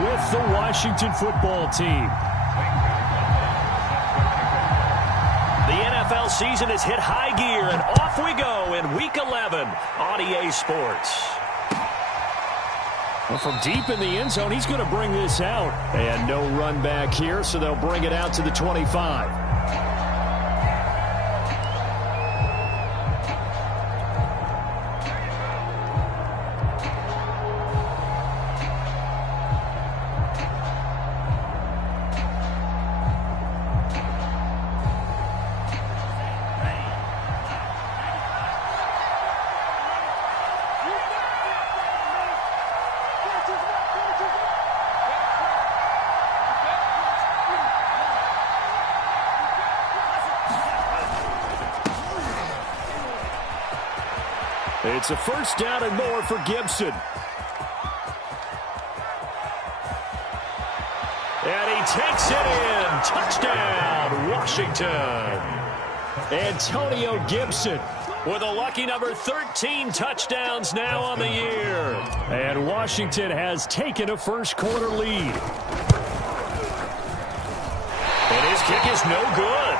with the Washington football team. The NFL season has hit high gear, and off we go in Week 11 on EA Sports. Well, from deep in the end zone, he's going to bring this out. And no run back here, so they'll bring it out to the 25. It's a first down and more for Gibson. And he takes it in. Touchdown, Washington. Antonio Gibson with a lucky number 13 touchdowns now on the year. And Washington has taken a first quarter lead. And his kick is no good.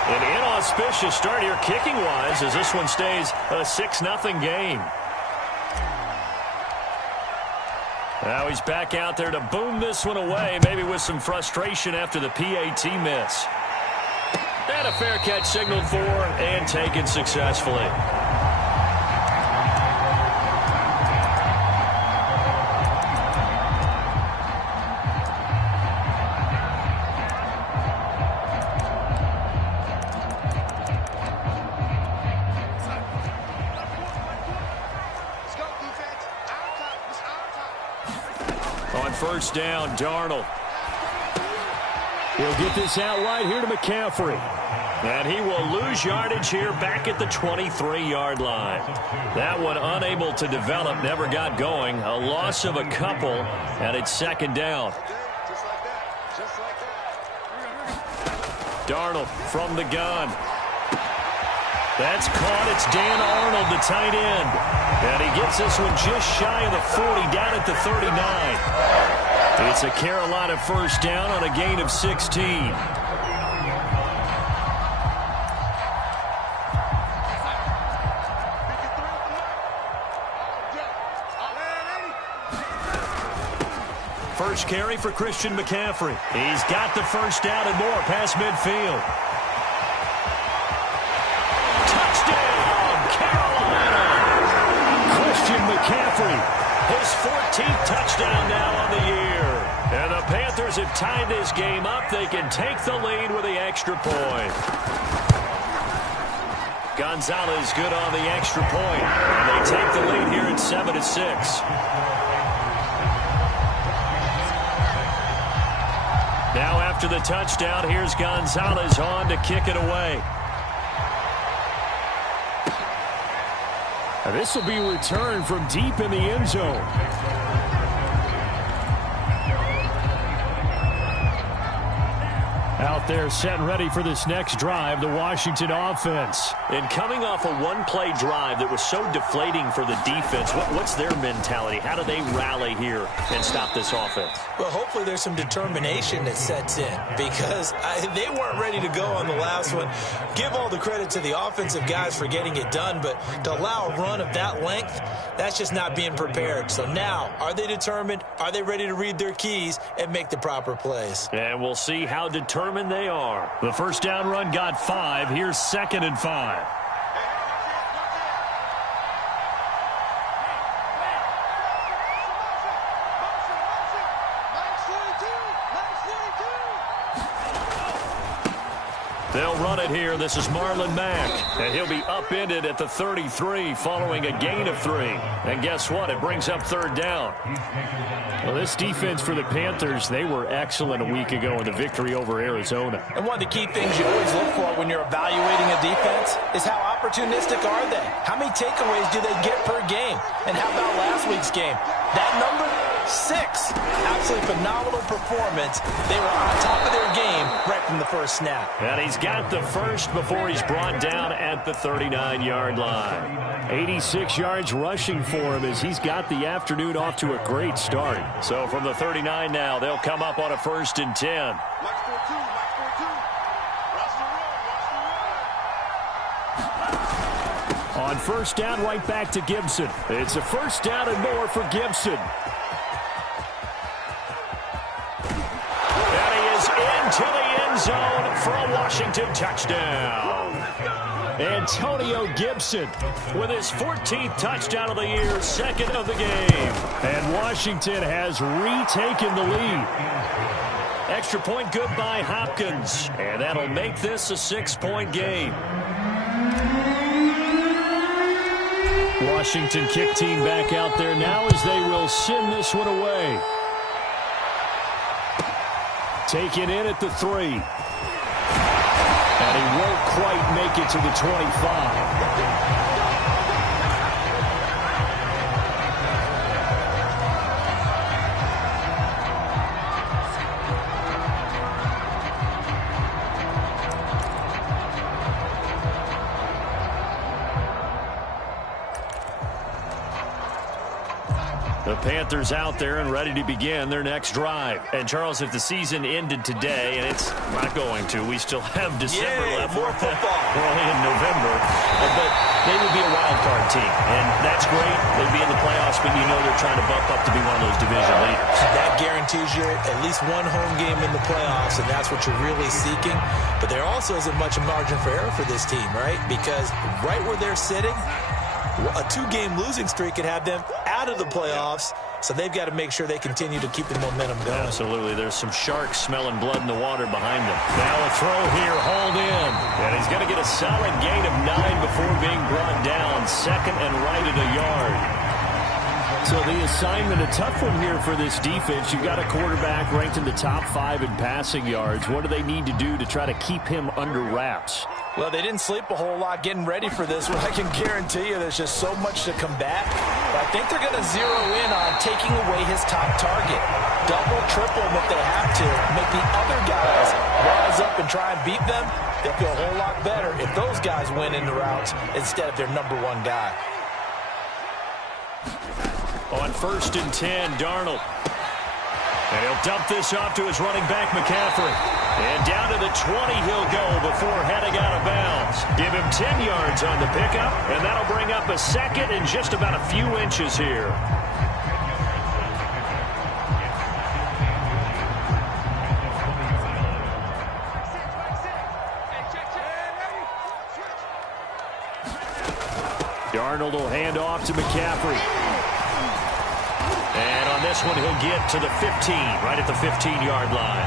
An inauspicious start here kicking-wise as this one stays a 6-0 game. Now he's back out there to boom this one away, maybe with some frustration after the PAT miss. And a fair catch signaled for and taken successfully. First down, Darnold. He'll get this out wide here to McCaffrey. And he will lose yardage here back at the 23-yard line. That one unable to develop, never got going. A loss of a couple, and it's second down. Darnold from the gun. That's caught. It's Dan Arnold, the tight end. And he gets this one just shy of the 40, down at the 39. It's a Carolina first down on a gain of 16. First carry for Christian McCaffrey. He's got the first down and more past midfield. McCaffrey, his 14th touchdown now on the year. And the Panthers have tied this game up. They can take the lead with the extra point. Gonzalez good on the extra point. And they take the lead here at 7-6. Now after the touchdown, here's Gonzalez on to kick it away. This will be returned from deep in the end zone. Out there set and ready for this next drive, the Washington offense. And coming off a one-play drive that was so deflating for the defense, what's their mentality? How do they rally here and stop this offense? Well, hopefully there's some determination that sets in because they weren't ready to go on the last one. Give all the credit to the offensive guys for getting it done, but to allow a run of that length, that's just not being prepared. So now, are they determined? Are they ready to read their keys and make the proper plays? And we'll see how determined they are. The first down run got 5. Here's 2nd and 5. They'll run it here. This is Marlon Mack. And he'll be upended at the 33 following a gain of 3. And guess what? It brings up 3rd down. Well, this defense for the Panthers, they were excellent a week ago in the victory over Arizona. And one of the key things you always look for when you're evaluating a defense is how opportunistic are they? How many takeaways do they get per game? And how about last week's game? That number, 6. Absolutely phenomenal performance. They were on top of their game right from the first snap. And he's got the first before he's brought down at the 39-yard line. 86 yards rushing for him as he's got the afternoon off to a great start. So from the 39 now, they'll come up on a 1st and 10. On 1st down, right back to Gibson. It's a 1st down and more for Gibson. And he is into the end zone for a Washington touchdown. Antonio Gibson with his 14th touchdown of the year, 2nd of the game. And Washington has retaken the lead. Extra point good by Hopkins. And that'll make this a 6-point game. Washington kick team back out there now as they will send this one away. Taken in at the 3. And he won't quite make it to the 25. The Panthers out there and ready to begin their next drive. And, Charles, if the season ended today, and it's not going to, we still have December left. More football. We're only in November. But they would be a wild card team. And that's great. They'd be in the playoffs, but you know they're trying to bump up to be one of those division leaders. That guarantees you at least one home game in the playoffs, and that's what you're really seeking. But there also isn't much margin for error for this team, right? Because right where they're sitting, a 2-game losing streak could have them out of the playoffs, so they've got to make sure they continue to keep the momentum going. Absolutely. There's some sharks smelling blood in the water behind them. Now a throw here, hauled in. And he's going to get a solid gain of 9 before being brought down. 2nd and right at a yard. So the assignment, a tough one here for this defense. You've got a quarterback ranked in the top 5 in passing yards. What do they need to do to try to keep him under wraps? Well, they didn't sleep a whole lot getting ready for this one. I can guarantee you there's just so much to combat. But I think they're going to zero in on taking away his top target. Double, triple him if they have to. Make the other guys rise up and try and beat them. They'll feel a whole lot better if those guys win in the routes instead of their number 1 guy. On 1st and 10, Darnold. And he'll dump this off to his running back, McCaffrey. And down to the 20 he'll go before heading out of bounds. Give him 10 yards on the pickup, and that'll bring up a 2nd and just about a few inches here. Darnold will hand off to McCaffrey. And on this one, he'll get to the 15, right at the 15-yard line.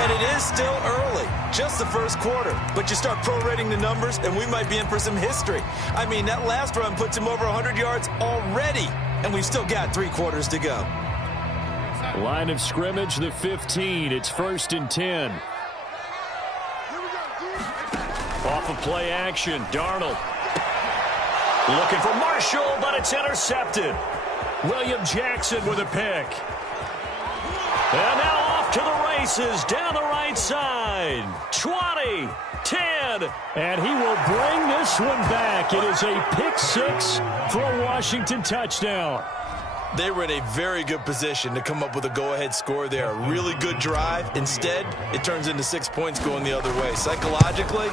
And it is still early, just the first quarter. But you start prorating the numbers, and we might be in for some history. I mean, that last run puts him over 100 yards already, and we've still got 3 quarters to go. Line of scrimmage, the 15. It's 1st and 10. Off of play action, Darnold. Looking for Marshall, but it's intercepted. William Jackson with a pick. And now off to the races down the right side. 20, 10, and he will bring this one back. It is a pick 6 for a Washington touchdown. They were in a very good position to come up with a go-ahead score there. A really good drive. Instead, it turns into 6 points going the other way. Psychologically,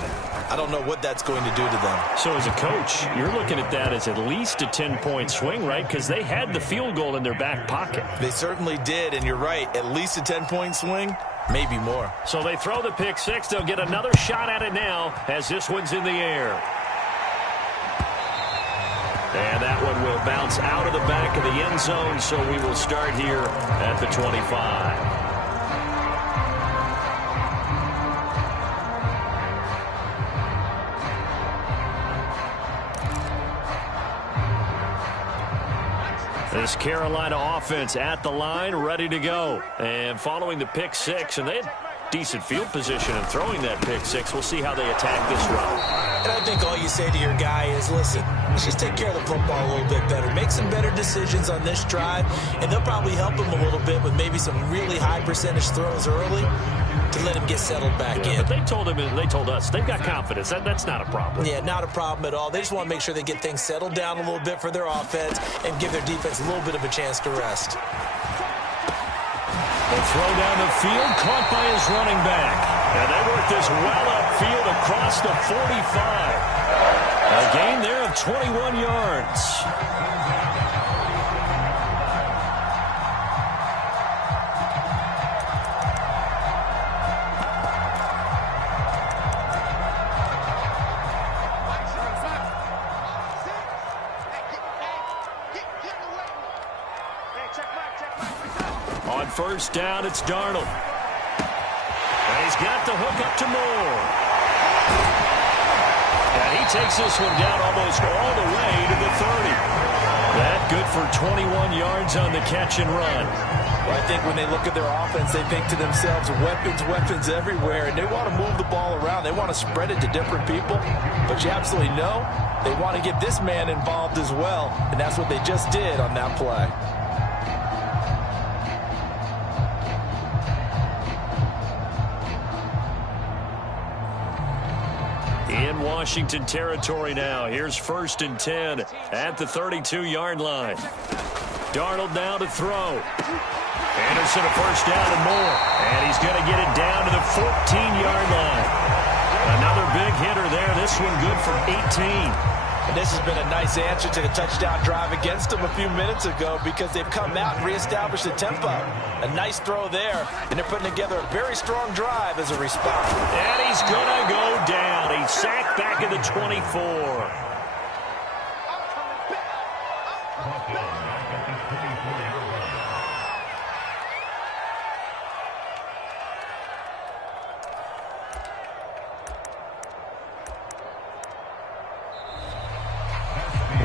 I don't know what that's going to do to them. So as a coach, you're looking at that as at least a 10-point swing, right? Because they had the field goal in their back pocket. They certainly did, and you're right. At least a 10-point swing, maybe more. So they throw the pick 6. They'll get another shot at it now as this one's in the air. And that one will bounce out of the back of the end zone, so we will start here at the 25. This Carolina offense at the line, ready to go. And following the pick 6, and they decent field position and throwing that pick six. We'll see how they attack this run. And I think all you say to your guy is, listen, let's just take care of the football a little bit better. Make some better decisions on this drive, and they'll probably help him a little bit with maybe some really high percentage throws early to let him get settled back in. But they told him, and they told us, they've got confidence. That's not a problem. Yeah, not a problem at all. They just want to make sure they get things settled down a little bit for their offense and give their defense a little bit of a chance to rest. The throw down the field, caught by his running back. And they work this well upfield across the 45. A gain there of 21 yards. On first down, it's Darnold. And he's got the hook up to Moore. And he takes this one down almost all the way to the 30. That good for 21 yards on the catch and run. Well, I think when they look at their offense, they think to themselves, weapons everywhere, and they want to move the ball around. They want to spread it to different people. But you absolutely know they want to get this man involved as well, and that's what they just did on that play. In Washington territory now. Here's 1st and 10 at the 32-yard line. Darnold now to throw. Anderson a first down and more. And he's going to get it down to the 14-yard line. Another big hitter there. This one good for 18. And this has been a nice answer to the touchdown drive against them a few minutes ago because they've come out and reestablished the tempo. A nice throw there, and they're putting together a very strong drive as a response. And he's going to go down. He's sacked back at the 24.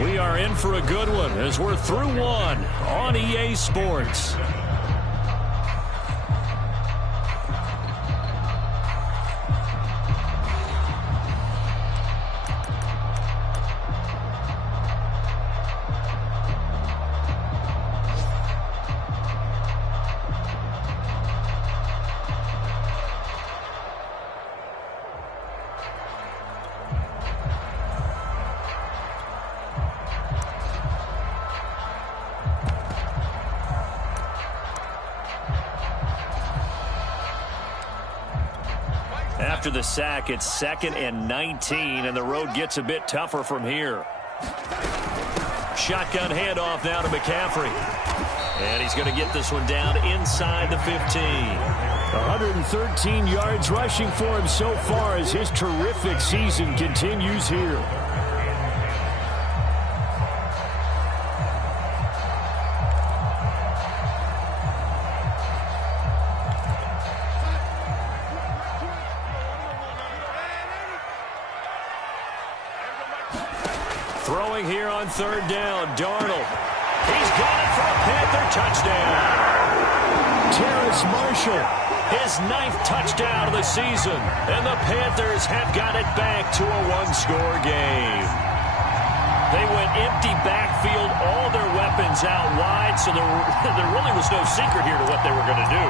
We are in for a good one as we're through one on EA Sports. After the sack, it's 2nd and 19, and the road gets a bit tougher from here. Shotgun handoff now to McCaffrey. And he's going to get this one down inside the 15. 113 yards rushing for him so far as his terrific season continues here. Throwing here on 3rd down, Darnold. He's got it for a Panther touchdown. Terrace Marshall, his 9th touchdown of the season. And the Panthers have got it back to a one-score game. They went empty backfield, all their weapons out wide, so there really was no secret here to what they were going to do.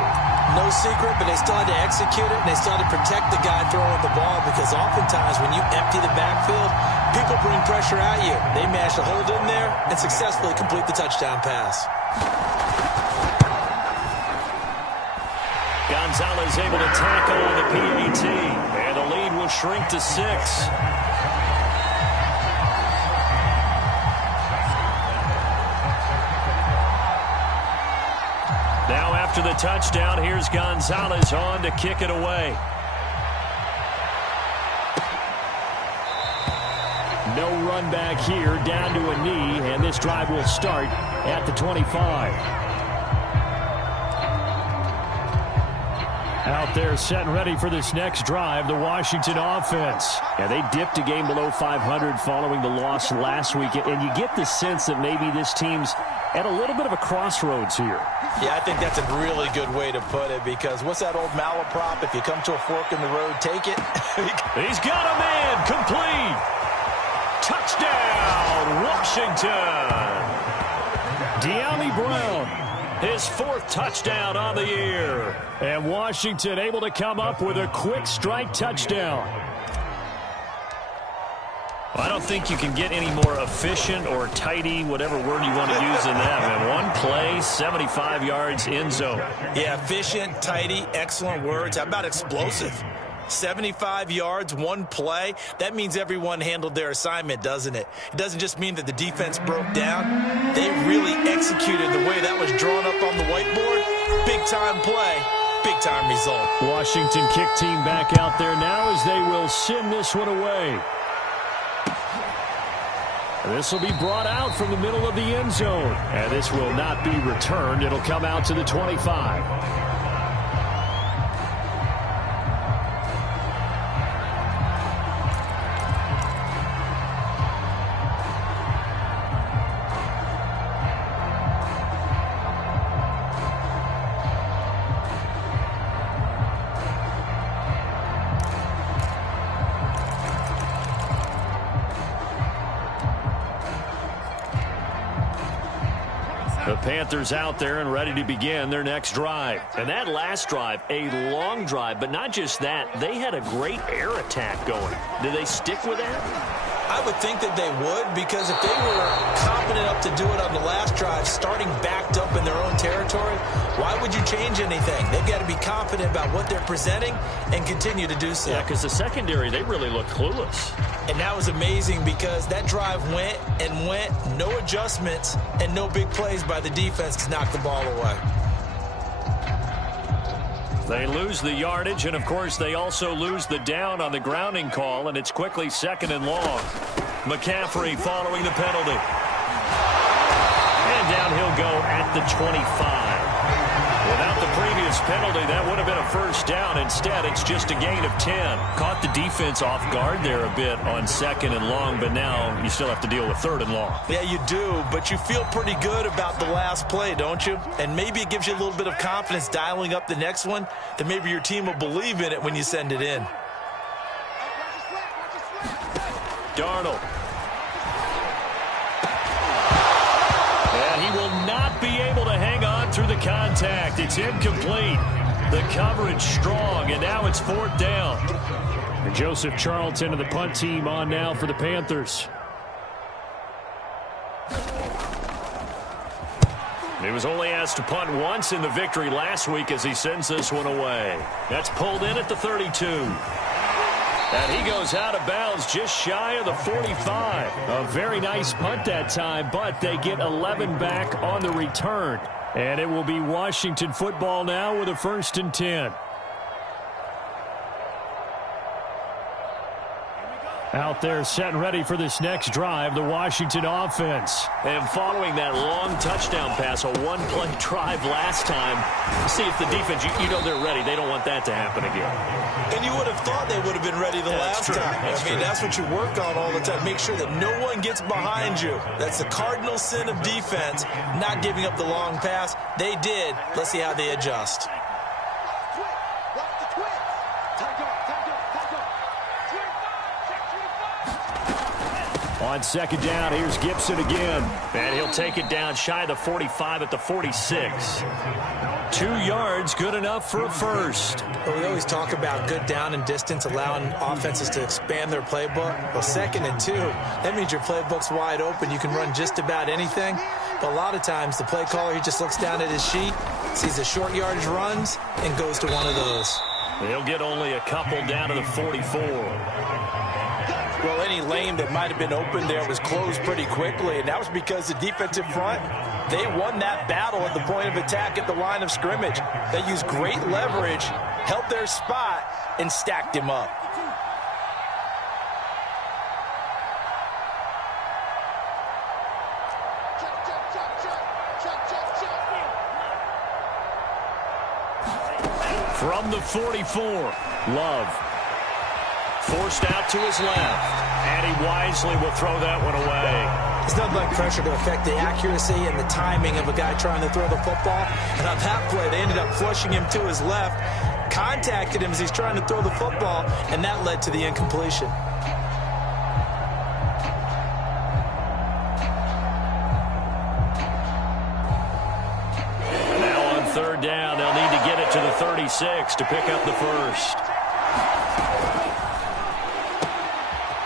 No secret, but they still had to execute it, and they still had to protect the guy throwing the ball because oftentimes when you empty the backfield, people bring pressure at you. They managed to hold in there and successfully complete the touchdown pass. Gonzalez able to tackle on the PAT, and the lead will shrink to 6. Now after the touchdown, here's Gonzalez on to kick it away. No run back here, down to a knee, and this drive will start at the 25. Out there set and ready for this next drive, the Washington offense. Yeah, they dipped a game below 500 following the loss last week, and you get the sense that maybe this team's at a little bit of a crossroads here. Yeah, I think that's a really good way to put it, because what's that old malaprop? If you come to a fork in the road, take it. He's got a man. Complete. Touchdown, Washington. De'Ami Brown, his 4th touchdown on the year. And Washington able to come up with a quick strike touchdown. I don't think you can get any more efficient or tidy, whatever word you want to use in that. Man, one play, 75 yards, end zone. Yeah, efficient, tidy, excellent words. How about explosive? 75 yards, one play. That means everyone handled their assignment, doesn't it? It doesn't just mean that the defense broke down. They really executed the way that was drawn up on the whiteboard. Big-time play, big-time result. Washington kick team back out there now as they will send this one away. This will be brought out from the middle of the end zone. And this will not be returned. It'll come out to the 25. The Panthers out there and ready to begin their next drive. And that last drive, a long drive, but not just that. They had a great air attack going. Do they stick with that? I would think that they would, because if they were confident enough to do it on the last drive, starting backed up in their own territory, why would you change anything? They've got to be confident about what they're presenting and continue to do so. Yeah, because the secondary, they really looked clueless. And that was amazing, because that drive went and went, no adjustments, and no big plays by the defense to knock the ball away. They lose the yardage, and of course they also lose the down on the grounding call, and it's quickly 2nd and long. McCaffrey following the penalty. And down he'll go at the 25. Without the previous penalty, that would have been a first down. Instead, it's just a gain of 10. Caught the defense off guard there a bit on 2nd and long, but now you still have to deal with 3rd and long. Yeah, you do, but you feel pretty good about the last play, don't you? And maybe it gives you a little bit of confidence dialing up the next one, that maybe your team will believe in it when you send it in. Darnold. And he will not be able to hang on through the contact. It's incomplete. The coverage strong, and now it's 4th down. And Joseph Charlton and the punt team on now for the Panthers. He was only asked to punt once in the victory last week as he sends this one away. That's pulled in at the 32. And he goes out of bounds just shy of the 45. A very nice punt that time, but they get 11 back on the return. And it will be Washington football now with a 1st and 10. Out there set and ready for this next drive, the Washington offense. And following that long touchdown pass, a one-play drive last time, see if the defense, you know they're ready. They don't want that to happen again. And you would have thought they would have been ready the last time. I mean, that's what you work on all the time. Make sure that no one gets behind you. That's the cardinal sin of defense, not giving up the long pass. They did. Let's see how they adjust. On 2nd down, here's Gibson again. And he'll take it down shy of the 45 at the 46. 2 yards, good enough for a first. Well, we always talk about good down and distance, allowing offenses to expand their playbook. Well, 2nd and 2, that means your playbook's wide open. You can run just about anything. But a lot of times, the play caller, he just looks down at his sheet, sees the short yardage runs, and goes to one of those. He'll get only a couple down to the 44. Well, any lane that might have been open there was closed pretty quickly, and that was because the defensive front, they won that battle at the point of attack at the line of scrimmage. They used great leverage, held their spot, and stacked him up. From the 44, Love. Forced out to his left, and he wisely will throw that one away. There's nothing like pressure to affect the accuracy and the timing of a guy trying to throw the football. And on that play, they ended up flushing him to his left, contacted him as he's trying to throw the football, and that led to the incompletion. Now on third down, they'll need to get it to the 36 to pick up the first.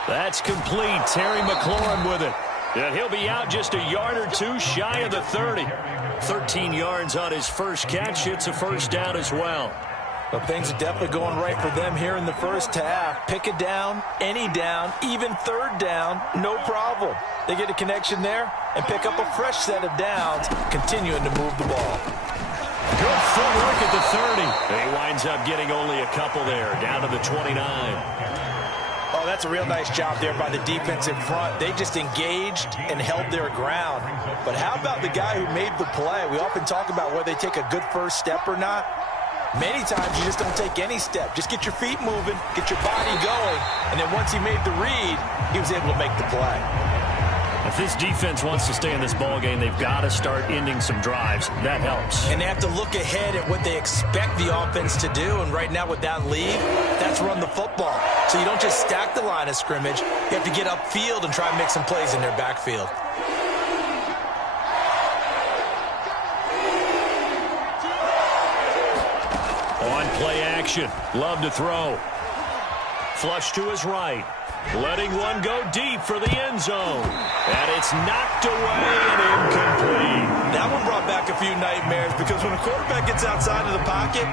That's complete. Terry McLaurin with it. And he'll be out just a yard or two shy of the 30. 13 yards on his first catch. It's a first down as well. Well, things are definitely going right for them here in the first half. Pick a down, any down, even third down, no problem. They get a connection there and pick up a fresh set of downs, continuing to move the ball. Good footwork at the 30. And he winds up getting only a couple there, down to the 29. Oh, that's a real nice job there by the defensive front. They just engaged and held their ground. But how about the guy who made the play? We often talk about whether they take a good first step or not. Many times you just don't take any step. Just get your feet moving, get your body going, and then once he made the read, he was able to make the play. If this defense wants to stay in this ballgame, they've got to start ending some drives. That helps. And they have to look ahead at what they expect the offense to do. And right now with that lead, that's run the football. So you don't just stack the line of scrimmage. You have to get upfield and try and make some plays in their backfield. On play action. Love to throw. Flush to his right. Letting one go deep for the end zone. And it's knocked away and incomplete. That one brought back a few nightmares because when a quarterback gets outside of the pocket,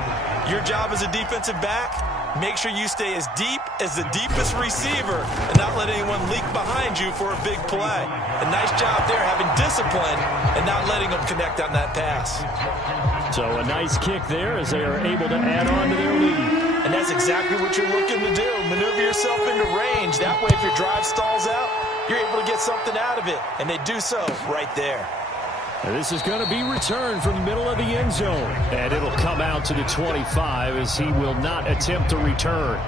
your job as a defensive back, make sure you stay as deep as the deepest receiver and not let anyone leak behind you for a big play. A nice job there having discipline and not letting them connect on that pass. So a nice kick there as they are able to add on to their lead. And that's exactly what you're looking to do. Maneuver yourself into range. That way, if your drive stalls out, you're able to get something out of it. And they do so right there. And this is going to be returned from the middle of the end zone. And it'll come out to the 25 as he will not attempt to return.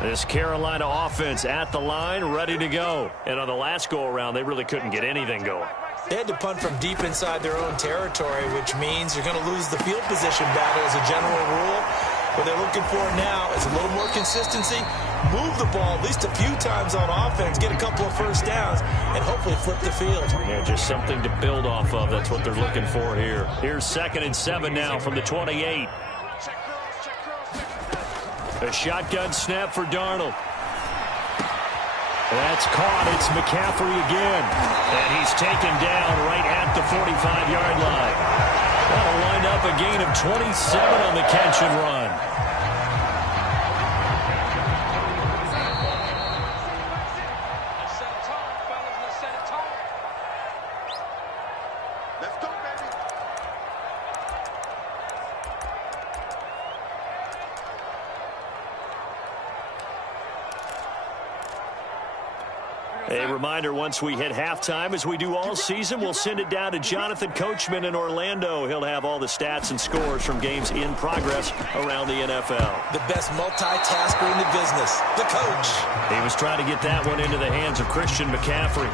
This Carolina offense at the line, ready to go. And on the last go-around, they really couldn't get anything going. They had to punt from deep inside their own territory, which means you're going to lose the field position battle as a general rule. What they're looking for now is a little more consistency, move the ball at least a few times on offense, get a couple of first downs, and hopefully flip the field. Yeah, just something to build off of. That's what they're looking for here. Here's 2nd and 7 now from the 28. A shotgun snap for Darnold. That's caught. It's McCaffrey again. And he's taken down right at the 45-yard line. That'll wind up a gain of 27 on the catch and run. A reminder, once we hit halftime, as we do all season, we'll send it down to Jonathan Coachman in Orlando. He'll have all the stats and scores from games in progress around the NFL. The best multitasker in the business, the coach. He was trying to get that one into the hands of Christian McCaffrey.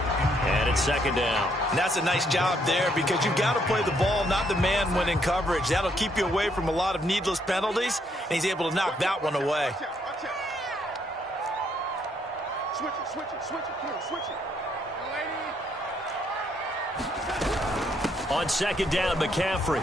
And it's 2nd down. And that's a nice job there because you've got to play the ball, not the man when in coverage. That'll keep you away from a lot of needless penalties, and he's able to knock that one away. Switch it, switch it, switch it, come on, switch it. On 2nd down, McCaffrey.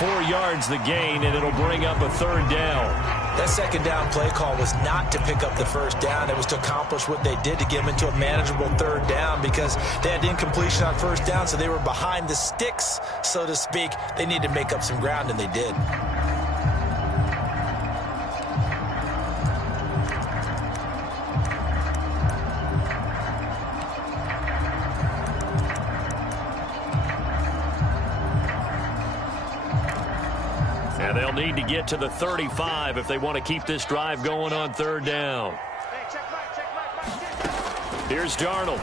4 yards the gain, and it'll bring up a 3rd down. That 2nd down play call was not to pick up the 1st down. It was to accomplish what they did to get them into a manageable 3rd down because they had incompletion on 1st down, so they were behind the sticks, so to speak. They needed to make up some ground, and they did. And they'll need to get to the 35 if they want to keep this drive going on 3rd down. Here's Darnold.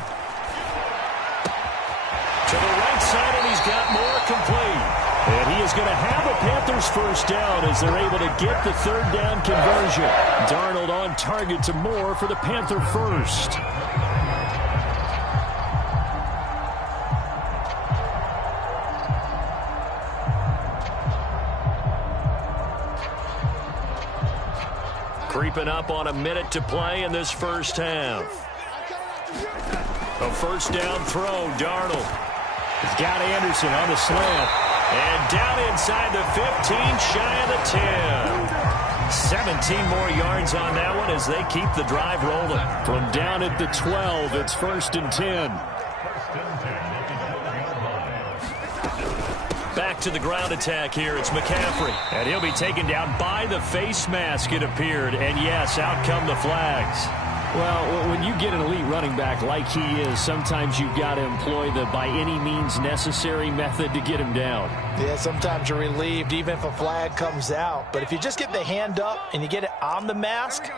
To the right side, and he's got more complete. And he is going to have a Panthers first down as they're able to get the third down conversion. Darnold on target to Moore for the Panther first. Creeping up on a minute to play in this first half. A first down throw, Darnold. He's got Anderson on the slant. And down inside the 15, shy of the 10. 17 more yards on that one as they keep the drive rolling. From down at the 12, it's 1st and 10. Back to the ground attack here. It's McCaffrey. And he'll be taken down by the face mask, it appeared. And yes, out come the flags. Well, when you get an elite running back like he is, sometimes you've got to employ the by any means necessary method to get him down. Yeah, sometimes you're relieved even if a flag comes out. But if you just get the hand up and you get it on the mask,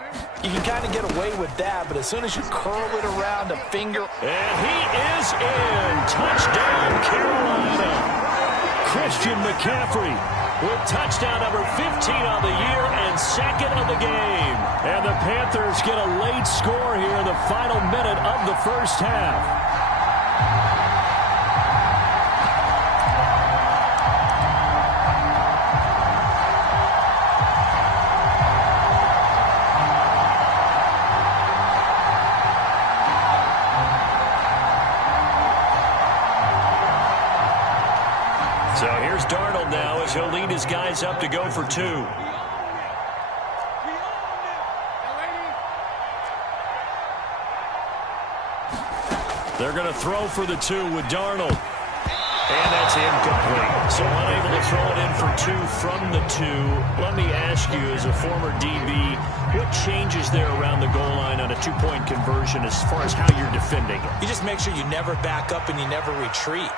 you can kind of get away with that. But as soon as you curl it around a finger. And he is in. Touchdown, Carolina. Christian McCaffrey with touchdown number 15 on the year and second of the game. And the Panthers get a late score here in the final minute of the first half. So here's Darnold now as he'll lead his guys up to go for 2. They're going to throw for the 2 with Darnold. And that's incomplete. So unable to throw it in for 2 from the 2. Let me ask you, as a former DB, what changes there around the goal line on a 2-point conversion as far as how you're defending it? You just make sure you never back up and you never retreat.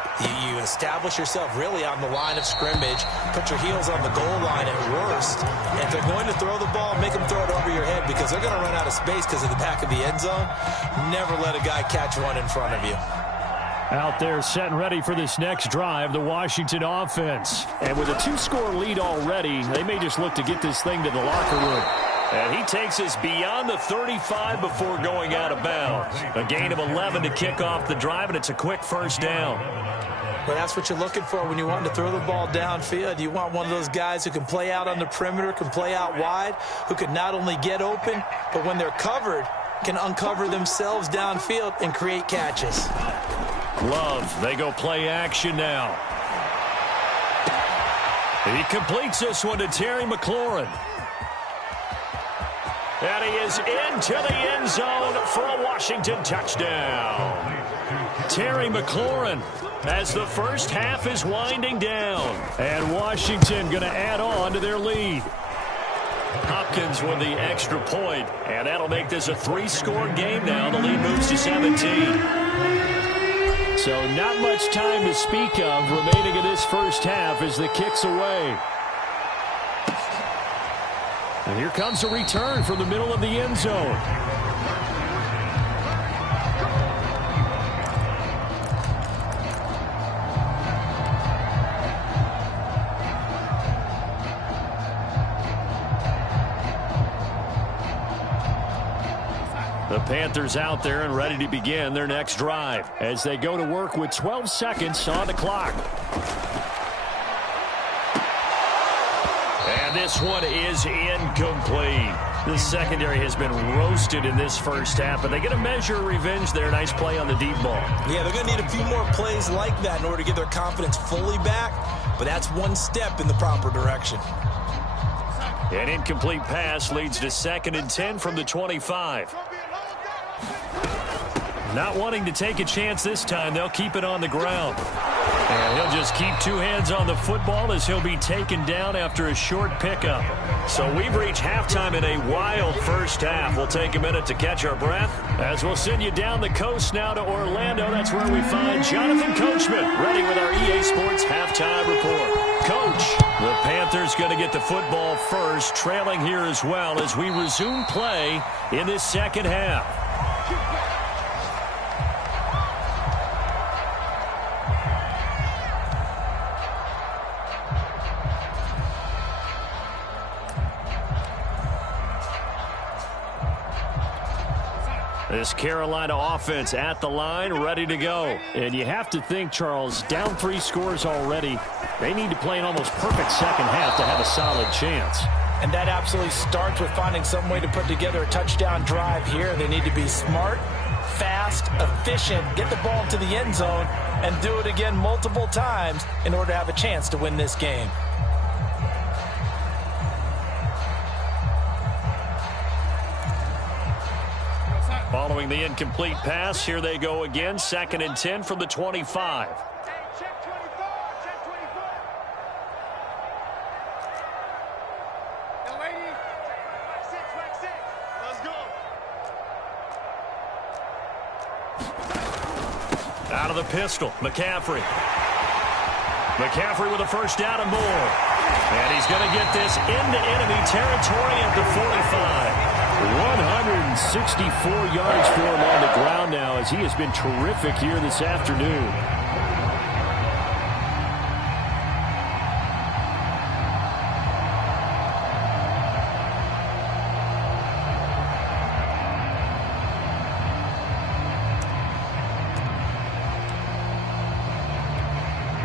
You establish yourself really on the line of scrimmage, put your heels on the goal line at worst. And if they're going to throw the ball, make them throw it over your head because they're going to run out of space because of the back of the end zone. Never let a guy catch one in front of you. Out there set and ready for this next drive, the Washington offense. And with a 2-score lead already, they may just look to get this thing to the locker room. And he takes us beyond the 35 before going out of bounds. A gain of 11 to kick off the drive, and it's a quick first down. Well, that's what you're looking for when you want to throw the ball downfield. You want one of those guys who can play out on the perimeter, can play out wide, who can not only get open, but when they're covered, can uncover themselves downfield and create catches. Love, they go play action now. He completes this one to Terry McLaurin. And he is into the end zone for a Washington touchdown. Terry McLaurin as the first half is winding down. And Washington going to add on to their lead. Hopkins with the extra point, and that'll make this a 3-score game now. The lead moves to 17. So not much time to speak of remaining in this first half as the kick's away. And here comes a return from the middle of the end zone. The Panthers out there and ready to begin their next drive as they go to work with 12 seconds on the clock. And this one is incomplete. The secondary has been roasted in this first half, but they get a measure of revenge there. Nice play on the deep ball. Yeah, they're going to need a few more plays like that in order to get their confidence fully back, but that's one step in the proper direction. An incomplete pass leads to 2nd and 10 from the 25. Not wanting to take a chance this time, they'll keep it on the ground. And he'll just keep 2 hands on the football as he'll be taken down after a short pickup. So we've reached halftime in a wild first half. We'll take a minute to catch our breath as we'll send you down the coast now to Orlando. That's where we find Jonathan Coachman ready with our EA Sports halftime report. Coach, the Panthers going to get the football first, trailing here as well as we resume play in this second half. This Carolina offense at the line, ready to go. And you have to think, Charles, down 3 scores already. They need to play an almost perfect second half to have a solid chance. And that absolutely starts with finding some way to put together a touchdown drive here. They need to be smart, fast, efficient, get the ball into the end zone, and do it again multiple times in order to have a chance to win this game. Following the incomplete pass, here they go again. 2nd and 10 from the 25. Out of the pistol, McCaffrey. McCaffrey with a first down and more. And he's going to get this into enemy territory at the 45. 164 yards for him on the ground now as he has been terrific here this afternoon.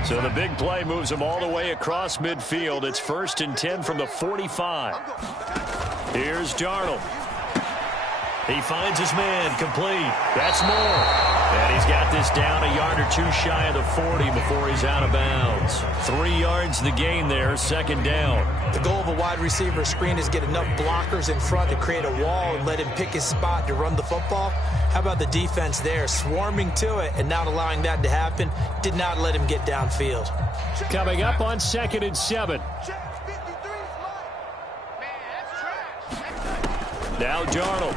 So the big play moves him all the way across midfield. It's 1st and 10 from the 45. Here's Darnold. He finds his man, complete. That's more. And he's got this down a yard or 2 shy of the 40 before he's out of bounds. 3 yards the gain there, 2nd down. The goal of a wide receiver screen is get enough blockers in front to create a wall and let him pick his spot to run the football. How about the defense there, swarming to it and not allowing that to happen? Did not let him get downfield. Coming up on 2nd and 7. Now Darnold.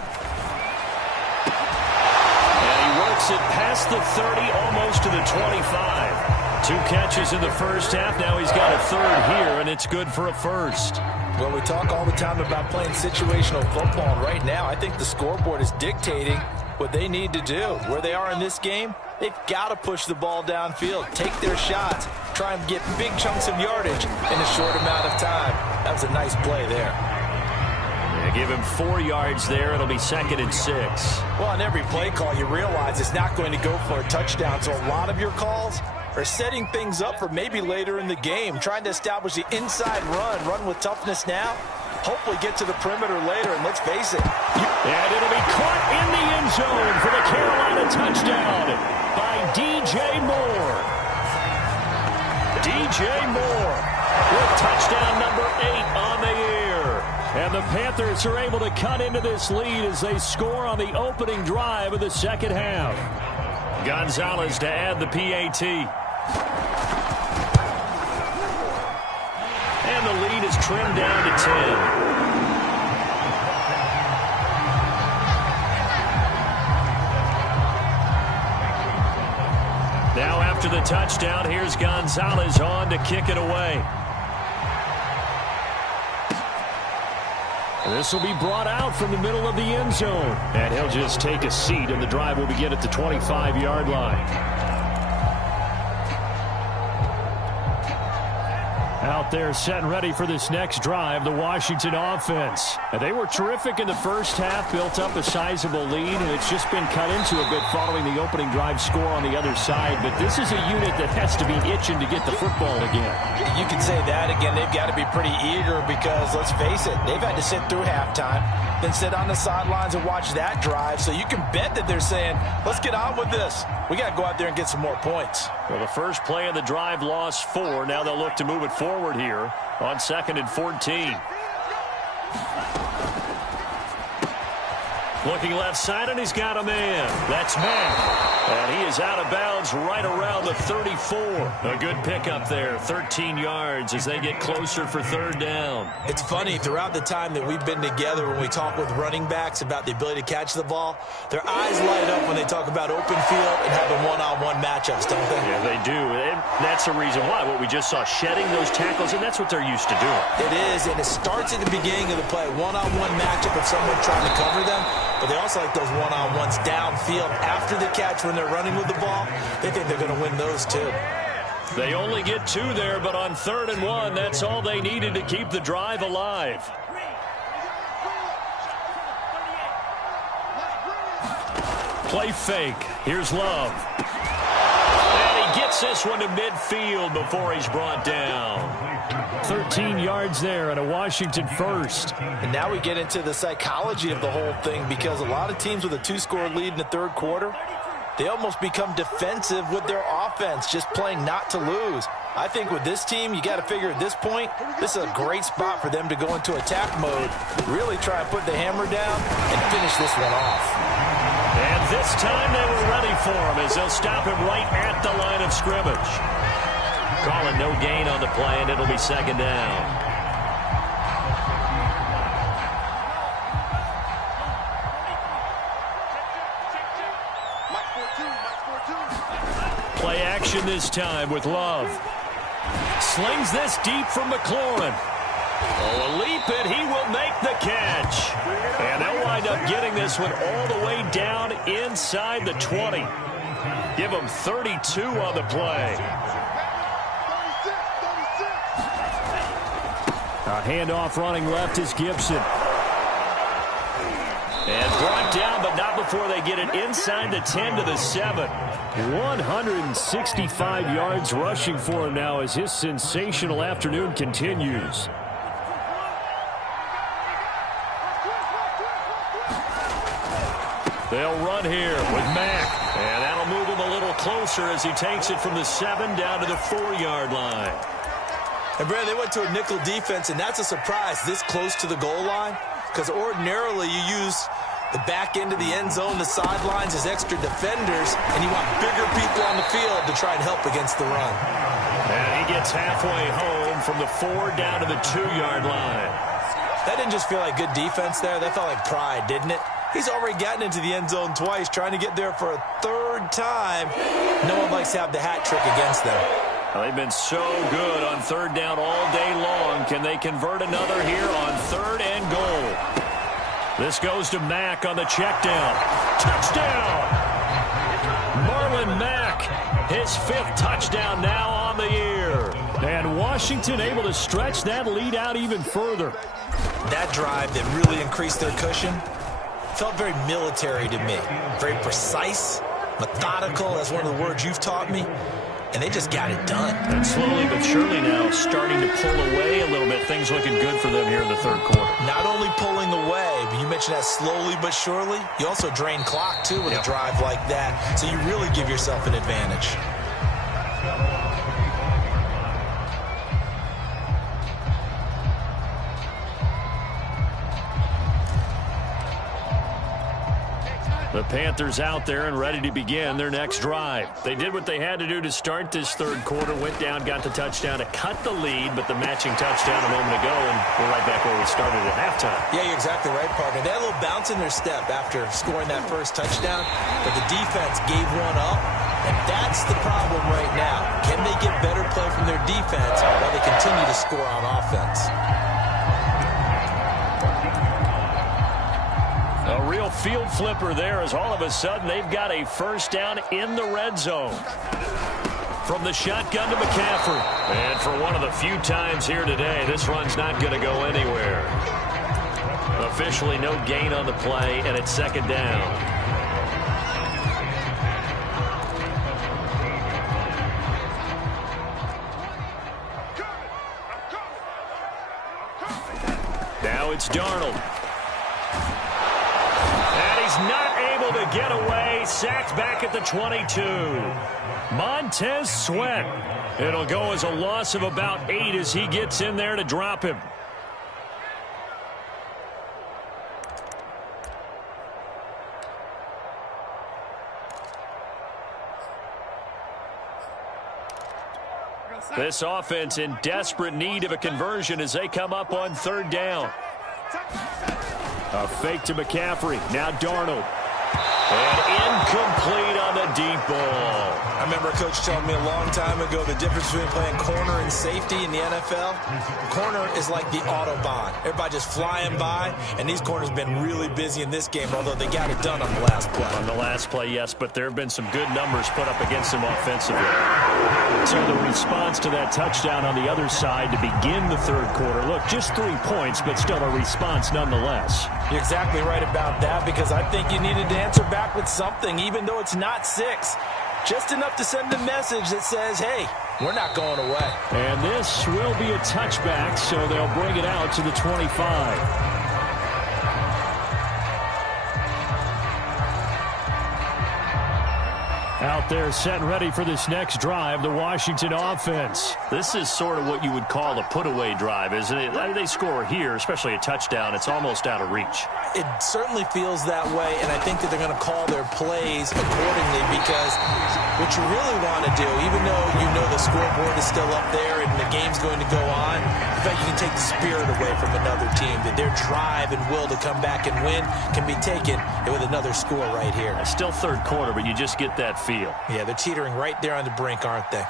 And he works it past the 30, almost to the 25. 2 catches in the first half. Now he's got a 3rd here, and it's good for a 1st. Well, we talk all the time about playing situational football. And right now, I think the scoreboard is dictating what they need to do. Where they are in this game, they've got to push the ball downfield, take their shots, try and get big chunks of yardage in a short amount of time. That was a nice play there. Give him 4 yards there. It'll be 2nd and 6. Well, on every play call, you realize it's not going to go for a touchdown. So a lot of your calls are setting things up for maybe later in the game, trying to establish the inside run with toughness now, hopefully get to the perimeter later, and let's face it. And it'll be caught in the end zone for the Carolina touchdown by DJ Moore. DJ Moore with touchdown number 8 on the year. And the Panthers are able to cut into this lead as they score on the opening drive of the second half. Gonzalez to add the PAT. And the lead is trimmed down to 10. Now after the touchdown, here's Gonzalez on to kick it away. This will be brought out from the middle of the end zone. And he'll just take a seat, and the drive will begin at the 25-yard line. Out there set and ready for this next drive, the Washington offense. And they were terrific in the first half, built up a sizable lead, and it's just been cut into a bit following the opening drive score on the other side. But this is a unit that has to be itching to get the football again. You can say that again. They've got to be pretty eager because, let's face it, they've had to sit through halftime, then sit on the sidelines and watch that drive. So you can bet that they're saying, let's get on with this. We got to go out there and get some more points. Well, the first play of the drive lost 4. Now they'll look to move it forward here on 2nd and 14. Looking left side, and he's got a man. That's Mack. And he is out of bounds right around the 34. A good pickup there, 13 yards as they get closer for 3rd down. It's funny, throughout the time that we've been together, when we talk with running backs about the ability to catch the ball, their eyes light up when they talk about open field and having one-on-one matchups, don't they? Yeah, they do. And that's the reason why. What we just saw, shedding those tackles, and that's what they're used to doing. It is, and it starts at the beginning of the play. One-on-one matchup with someone trying to cover them. But they also like those one-on-ones downfield after the catch when they're running with the ball. They think they're going to win those too. They only get 2 there, but on 3rd and 1, that's all they needed to keep the drive alive. Play fake. Here's Love. And he gets this one to midfield before he's brought down. 13 yards there and a Washington first. And now we get into the psychology of the whole thing, because a lot of teams with a 2-score lead in the third quarter, they almost become defensive with their offense, just playing not to lose. I think with this team, you got to figure at this point, this is a great spot for them to go into attack mode, really try and put the hammer down and finish this one off. And this time they were ready for him as they'll stop him right at the line of scrimmage. Calling no gain on the play, and it'll be second down. Play action this time with Love. Slings this deep from McLaurin. Oh, a leap, and he will make the catch. And they'll wind up getting this one all the way down inside the 20. Give them 32 on the play. A handoff running left is Gibson. And brought down, but not before they get it inside the 10 to the 7. 165 yards rushing for him now as his sensational afternoon continues. They'll run here with Mack. And that'll move him a little closer as he takes it from the 7 down to the 4-yard line. And, Brad, they went to a nickel defense, and that's a surprise this close to the goal line, because ordinarily you use the back end of the end zone, the sidelines as extra defenders, and you want bigger people on the field to try and help against the run. And he gets halfway home from the 4 down to the 2-yard line. That didn't just feel like good defense there. That felt like pride, didn't it? He's already gotten into the end zone twice, trying to get there for a third time. No one likes to have the hat trick against them. Well, they've been so good on third down all day long. Can they convert another here on 3rd and goal? This goes to Mack on the check down. Touchdown! Marlon Mack, his 5th touchdown now on the year. And Washington able to stretch that lead out even further. That drive that really increased their cushion felt very military to me. Very precise, methodical. That's one of the words you've taught me. And they just got it done. And slowly but surely now starting to pull away a little bit. Things looking good for them here in the third quarter. Not only pulling away, but you mentioned that slowly but surely. You also drain clock, too, with a drive like that. So you really give yourself an advantage. The Panthers out there and ready to begin their next drive. They did what they had to do to start this third quarter, went down, got the touchdown to cut the lead, but the matching touchdown a moment ago, and we're right back where we started at halftime. Yeah, you're exactly right, partner. They had a little bounce in their step after scoring that first touchdown, but the defense gave one up, and that's the problem right now. Can they get better play from their defense while they continue to score on offense? A real field flipper there as all of a sudden they've got a first down in the red zone. From the shotgun to McCaffrey. And for one of the few times here today, this run's not going to go anywhere. Officially no gain on the play, and it's second down. Now it's Darnold. Not able to get away. Sacked back at the 22. Montez Sweat. It'll go as a loss of about 8 as he gets in there to drop him. This offense in desperate need of a conversion as they come up on 3rd down. A fake to McCaffrey. Now Darnold. And incomplete on the deep ball. I remember a coach telling me a long time ago the difference between playing corner and safety in the NFL. Corner is like the Autobahn. Everybody just flying by, and these corners have been really busy in this game, although they got it done on the last play. On the last play, yes, but there have been some good numbers put up against them offensively. So the response to that touchdown on the other side to begin the third quarter. Look, just 3 points, but still a response nonetheless. You're exactly right about that, because I think you needed to answer back with something, even though it's not 6. Just enough to send a message that says, hey, we're not going away. And this will be a touchback, so they'll bring it out to the 25. Out there set and ready for this next drive, the Washington offense. This is sort of what you would call a put-away drive, isn't it? They score here, especially a touchdown. It's almost out of reach. It certainly feels that way, and I think that they're going to call their plays accordingly, because what you really want to do, even though you know the scoreboard is still up there and the game's going to go on, in fact, you can take the spirit away from another team, that their drive and will to come back and win can be taken with another score right here. It's still third quarter, but you just get that feel. Yeah, they're teetering right there on the brink, aren't they?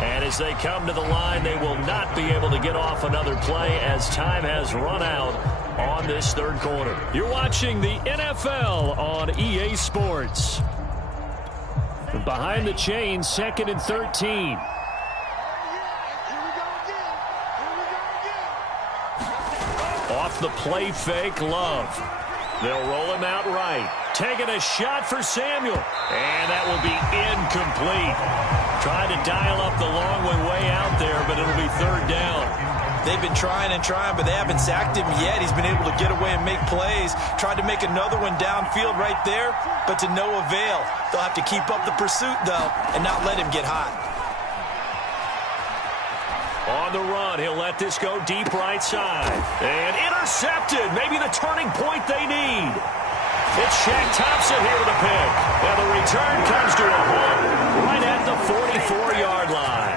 And as they come to the line, they will not be able to get off another play as time has run out on this third quarter. You're watching the NFL on EA Sports. Behind the chain, 2nd and 13. Off the play fake, Love. They'll roll him out right. Taking a shot for Samuel. And that will be incomplete. Trying to dial up the long way out there, but it'll be third down. They've been trying and trying, but they haven't sacked him yet. He's been able to get away and make plays. Tried to make another one downfield right there, but to no avail. They'll have to keep up the pursuit, though, and not let him get hot. On the run, he'll let this go deep right side. And intercepted. Maybe the turning point they need. It's Shaq Thompson here with a pick. And the return comes to a halt right at the 44-yard line.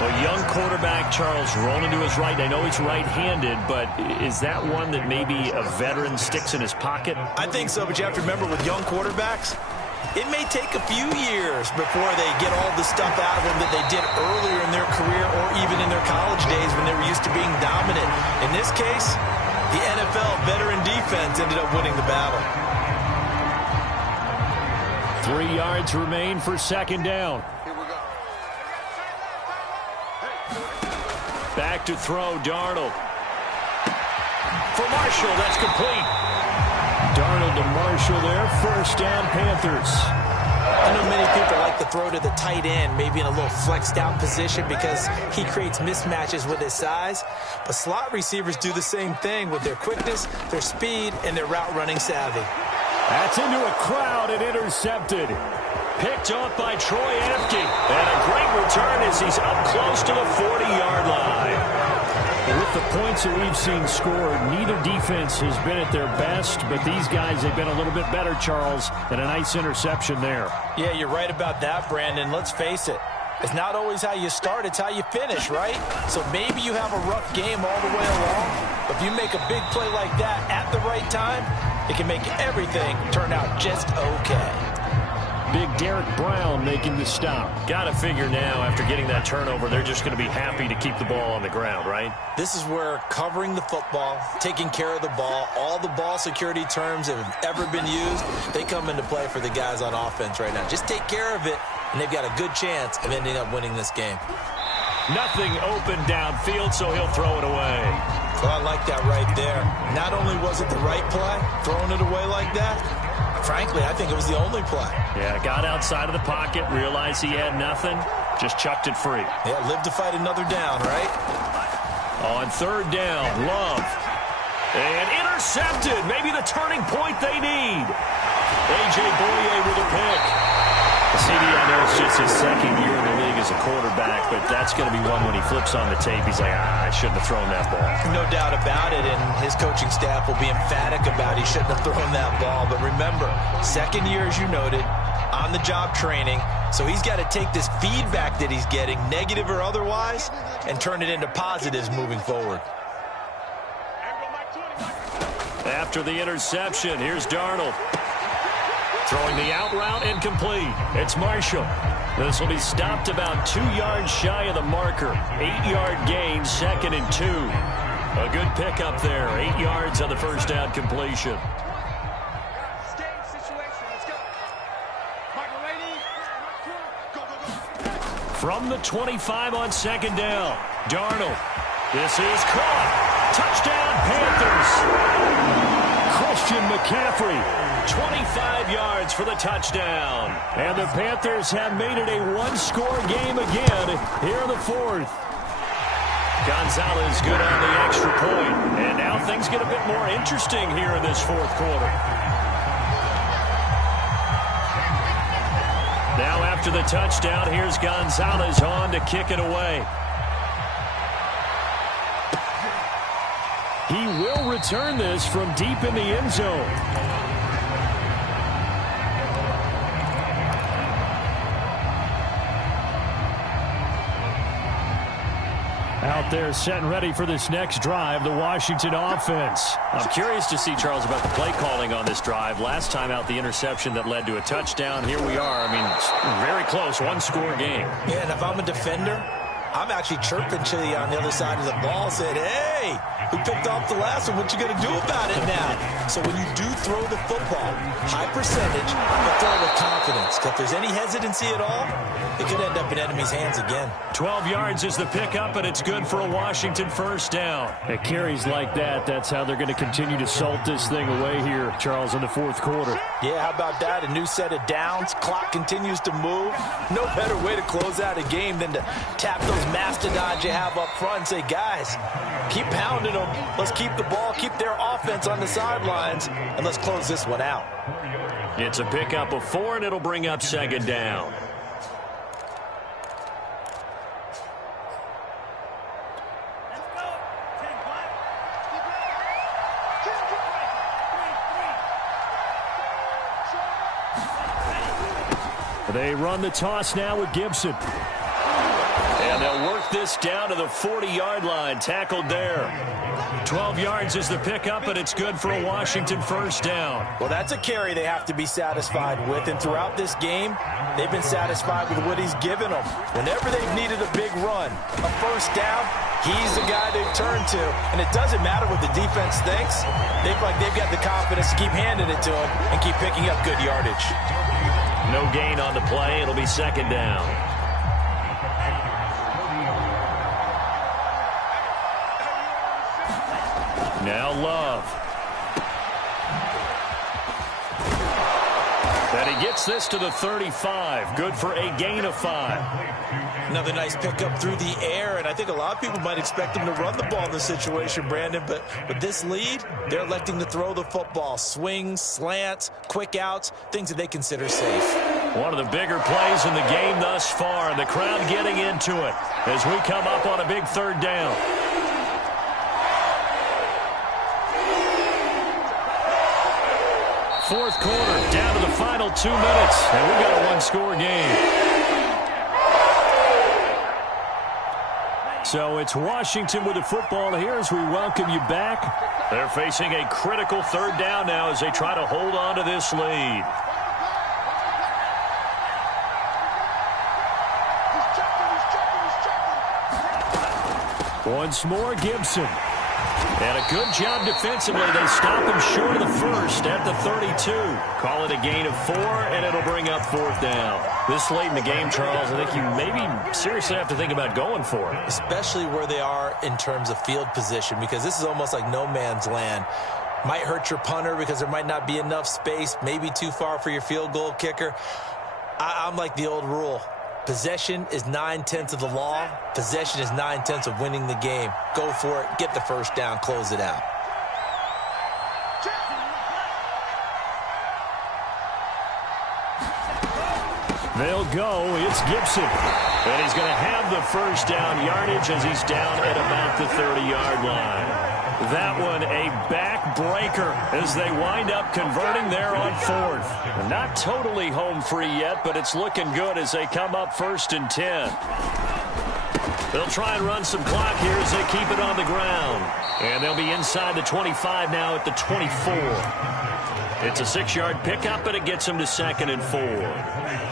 A young quarterback, Charles, rolling to his right. I know he's right-handed, but is that one that maybe a veteran sticks in his pocket? I think so, but you have to remember with young quarterbacks, it may take a few years before they get all the stuff out of them that they did earlier in their career or even in their college days when they were used to being dominant. In this case, the NFL veteran defense ended up winning the battle. 3 yards remain for second down. Back to throw, Darnold. For Marshall, that's complete. Darnold to Marshall there, first down, Panthers. I know many people like to throw to the tight end, maybe in a little flexed out position because he creates mismatches with his size. But slot receivers do the same thing with their quickness, their speed, and their route running savvy. That's into a crowd and intercepted. Picked off by Troy Apke. And a great return as he's up close to the 40-yard line. With the points that we've seen scored, neither defense has been at their best, but these guys have been a little bit better, Charles, and a nice interception there. Yeah, you're right about that, Brandon. Let's face it. It's not always how you start, it's how you finish, right? So maybe you have a rough game all the way along, but if you make a big play like that at the right time, it can make everything turn out just okay. Big Derek Brown making the stop. Got to figure now, after getting that turnover, they're just going to be happy to keep the ball on the ground, right? This is where covering the football, taking care of the ball, all the ball security terms that have ever been used, they come into play for the guys on offense right now. Just take care of it, and they've got a good chance of ending up winning this game. Nothing open downfield, so he'll throw it away. Well, I like that right there. Not only was it the right play, throwing it away like that, frankly, I think it was the only play. Yeah, got outside of the pocket, realized he had nothing, just chucked it free. Yeah, live to fight another down, right? On third down, Love. And intercepted. Maybe the turning point they need. A.J. Boye with a pick. CD, I know it's just his second year in the league as a quarterback, but that's going to be one when he flips on the tape. He's like, I shouldn't have thrown that ball. No doubt about it, and his coaching staff will be emphatic about he shouldn't have thrown that ball. But remember, second year, as you noted, on-the-job training, so he's got to take this feedback that he's getting, negative or otherwise, and turn it into positives moving forward. After the interception, here's Darnold. Throwing the out route incomplete. It's Marshall. This will be stopped about 2 yards shy of the marker. 8-yard gain, 2nd and 2. A good pickup there. 8 yards on the first down completion. Situation. Let's go. Michael Rady. From the 25 on second down, Darnold. This is caught. Touchdown, Panthers. Christian McCaffrey, 25 yards for the touchdown. And the Panthers have made it a one-score game again here in the fourth. Gonzalez good on the extra point. And now things get a bit more interesting here in this fourth quarter. Now after the touchdown, here's Gonzalez on to kick it away. He will return this from deep in the end zone. Out there set and ready for this next drive, the Washington offense. I'm curious to see, Charles, about the play calling on this drive. Last time out, the interception that led to a touchdown. Here we are. I mean, it's very close, one-score game. Yeah, and if I'm a defender, I'm actually chirping to you on the other side of the ball, saying, hey, who picked off the last one? What you going to do about it now? So when you do throw the football, high percentage, but throw with confidence. If there's any hesitancy at all, it could end up in enemy's hands again. 12 yards is the pickup, and it's good for a Washington first down. At carries like that, that's how they're going to continue to salt this thing away here, Charles, in the fourth quarter. Yeah, how about that? A new set of downs. Clock continues to move. No better way to close out a game than to tap those mastodons you have up front and say, guys, keep pounding them. Let's keep the ball, keep their offense on the sidelines, and let's close this one out. It's a pickup of 4, and it'll bring up second down. They run the toss now with Gibson. And they'll work this down to the 40-yard line, tackled there. 12 yards is the pickup, and it's good for a Washington first down. Well, that's a carry they have to be satisfied with, and throughout this game, they've been satisfied with what he's given them. Whenever they've needed a big run, a first down, he's the guy they've turned to. And it doesn't matter what the defense thinks. They feel like they've got the confidence to keep handing it to him and keep picking up good yardage. No gain on the play. It'll be second down. Now Love. And he gets this to the 35. Good for a gain of 5. Another nice pickup through the air, and I think a lot of people might expect them to run the ball in this situation, Brandon, but with this lead, they're electing to throw the football. Swings, slants, quick outs, things that they consider safe. One of the bigger plays in the game thus far, and the crowd getting into it as we come up on a big third down. Fourth quarter, down to the final 2 minutes, and we've got a one-score game. So it's Washington with the football here as we welcome you back. They're facing a critical third down now as they try to hold on to this lead. Once more, Gibson. And a good job defensively. They stop him short of the first at the 32. Call it a gain of 4, and it'll bring up fourth down. This late in the game, Charles, I think you maybe seriously have to think about going for it. Especially where they are in terms of field position, because this is almost like no man's land. Might hurt your punter because there might not be enough space, maybe too far for your field goal kicker. I'm like the old rule. Possession is 9/10 of the law. Possession is 9/10 of winning the game. Go for it. Get the first down. Close it out. They'll go. It's Gibson. And he's going to have the first down yardage as he's down at about the 30-yard line. That one a backbreaker as they wind up converting there on fourth. Not totally home free yet, but it's looking good as they come up 1st and 10. They'll try and run some clock here as they keep it on the ground. And they'll be inside the 25 now at the 24. It's a 6-yard pickup, and it gets them to 2nd and 4.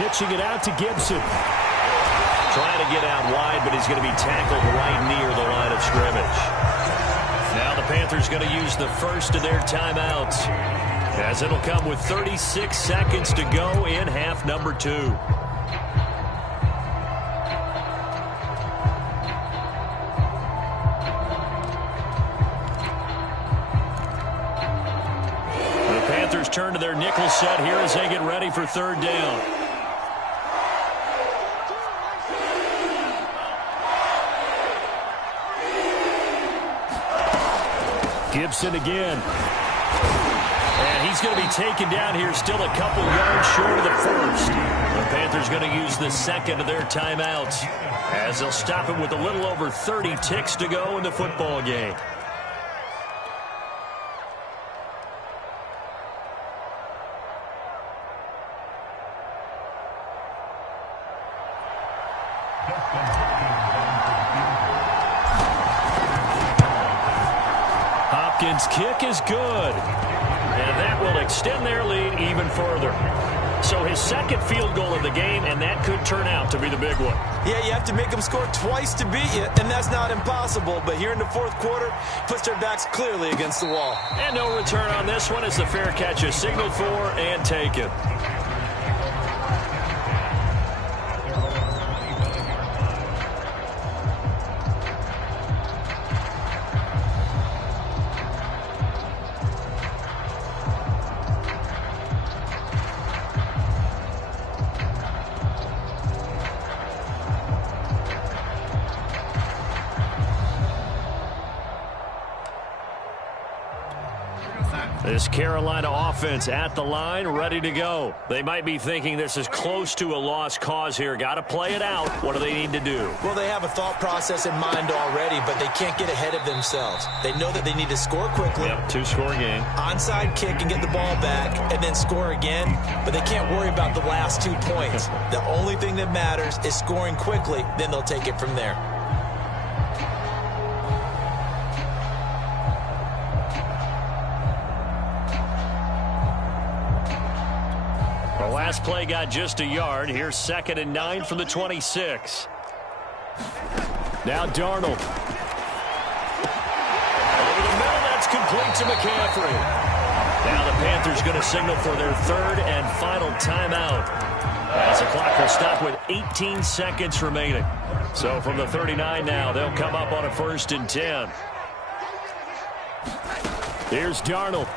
pitching it out to Gibson. Trying to get out wide, but he's going to be tackled right near the line of scrimmage. Now the Panthers going to use the first of their timeouts, as it'll come with 36 seconds to go in half number 2. The Panthers turn to their nickel set here as they get ready for third down. Gibson again. And he's going to be taken down here, still a couple yards short of the first. The Panthers going to use the second of their timeouts, as they'll stop it with a little over 30 ticks to go in the football game. Hopkins' kick is good. And that will extend their lead even further. So his second field goal of the game, and that could turn out to be the big one. Yeah, you have to make them score twice to beat you, and that's not impossible. But here in the fourth quarter, puts their backs clearly against the wall. And no return on this one as the fair catch is signaled for and taken. This Carolina offense at the line, ready to go. They might be thinking this is close to a lost cause here. Got to play it out. What do they need to do? Well, they have a thought process in mind already, but they can't get ahead of themselves. They know that they need to score quickly. Yep, 2-score game. Onside kick and get the ball back, and then score again. But they can't worry about the last 2 points. The only thing that matters is scoring quickly. Then they'll take it from there. The last play got just a yard. Here's 2nd and 9 from the 26. Now Darnold. Over the middle, that's complete to McCaffrey. Now the Panthers going to signal for their third and final timeout, as the clock will stop with 18 seconds remaining. So from the 39 now, they'll come up on a 1st and 10. Here's Darnold.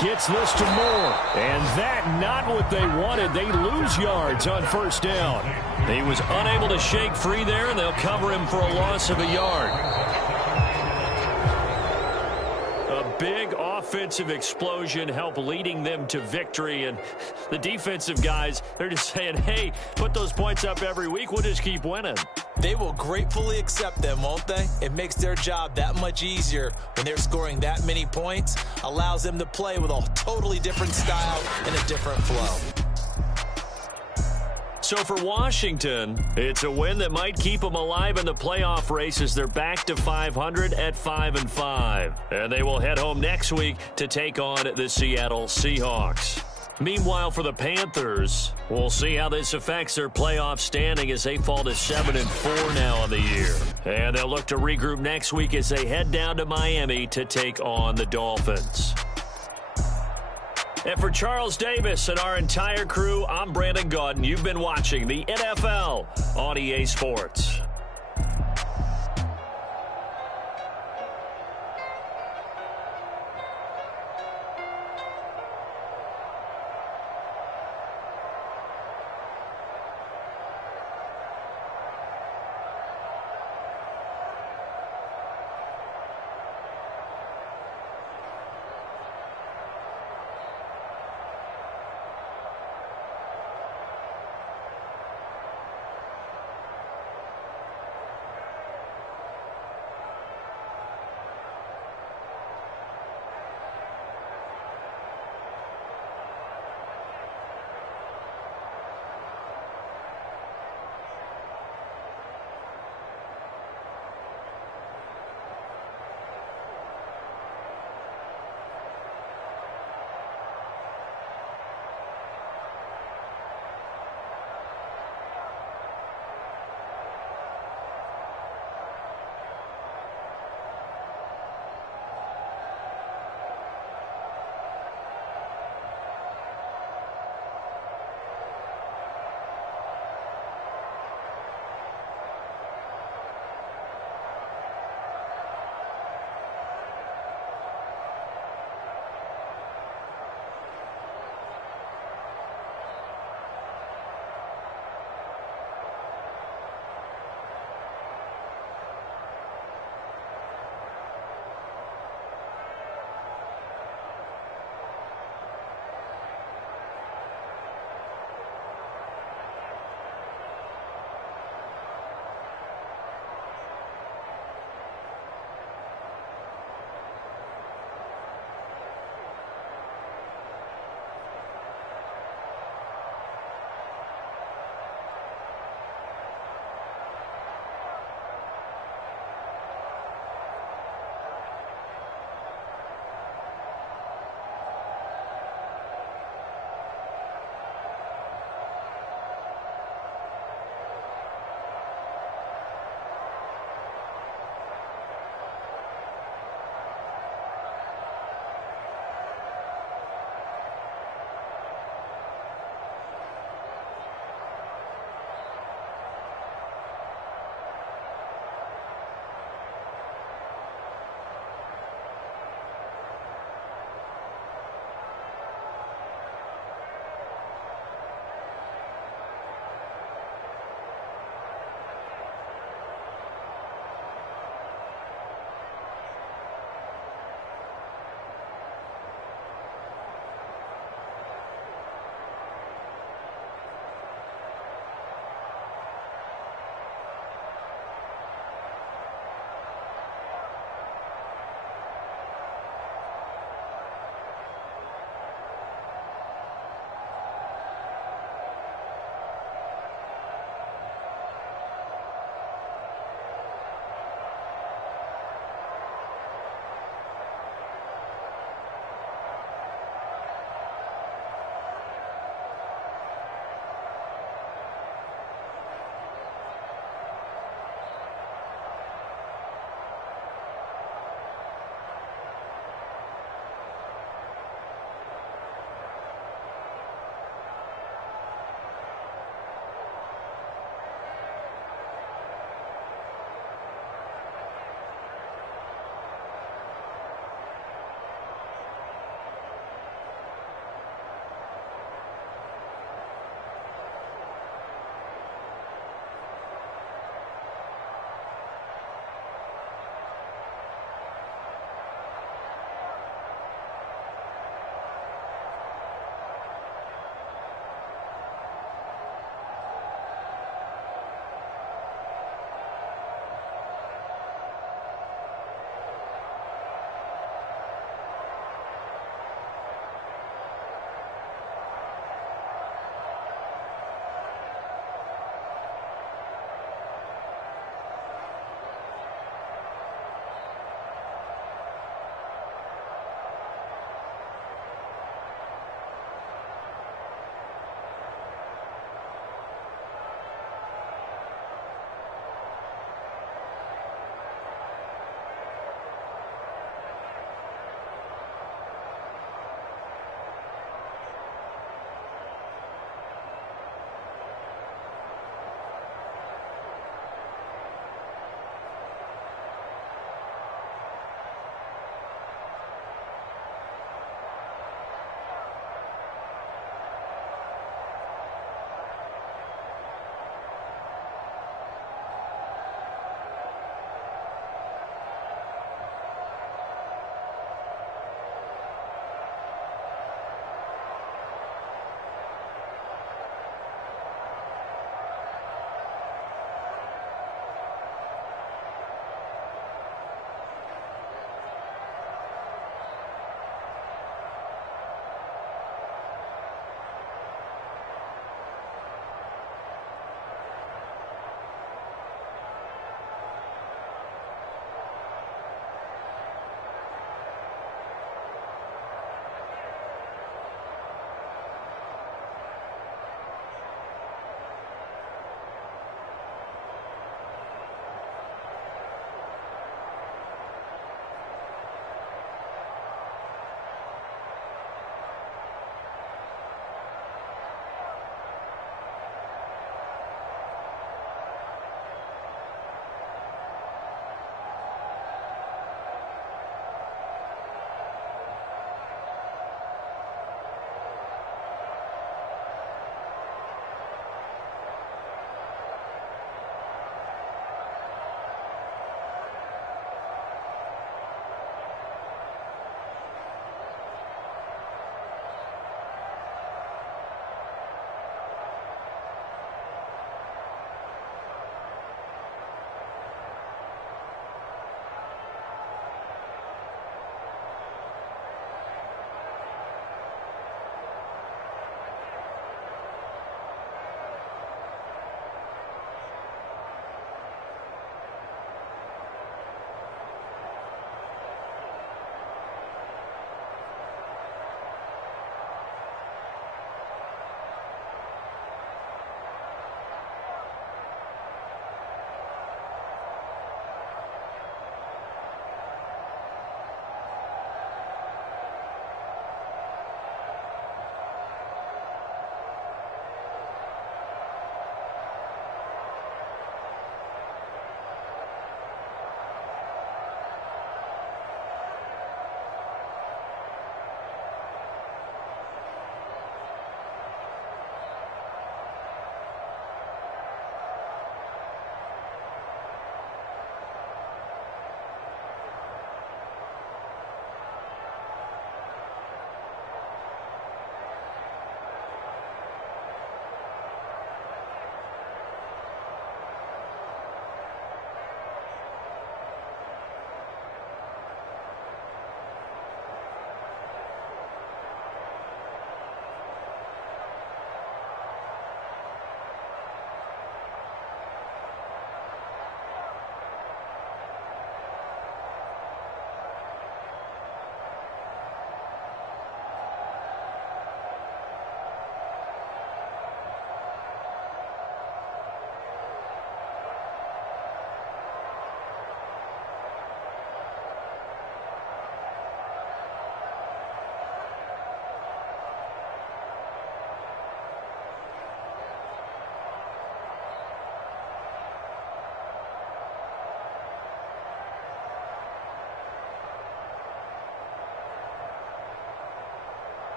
Gets this to Moore. And that not what they wanted. They lose yards on 1st down. He was unable to shake free there, and they'll cover him for a loss of a yard. A big offensive explosion helped leading them to victory. And the defensive guys, they're just saying, hey, put those points up every week. We'll just keep winning. They will gratefully accept them, won't they? It makes their job that much easier when they're scoring that many points. Allows them to play with a totally different style and a different flow. So for Washington, it's a win that might keep them alive in the playoff race as they're back to 500 at 5-5. And they will head home next week to take on the Seattle Seahawks. Meanwhile, for the Panthers, we'll see how this affects their playoff standing as they fall to 7-4 now on the year. And they'll look to regroup next week as they head down to Miami to take on the Dolphins. And for Charles Davis and our entire crew, I'm Brandon Gaudin. You've been watching the NFL on EA Sports.